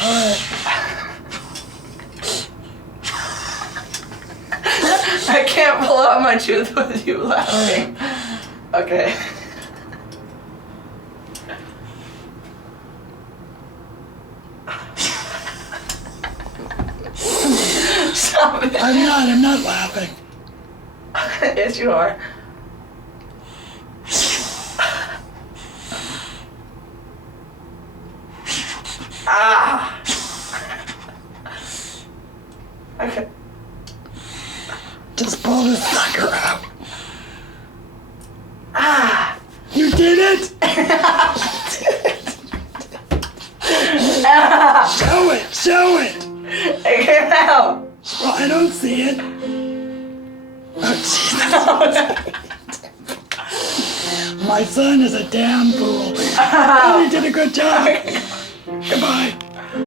Alright. I can't pull out my tooth with you laughing. Okay. Stop it. I'm not laughing. Yes, you are. Ah! Okay. Just pull this sucker out. Ah! You did it! Show it! Show it! It came out! Well, I don't see it. Oh, Jesus. My son is a damn fool. But he did a good job. Goodbye.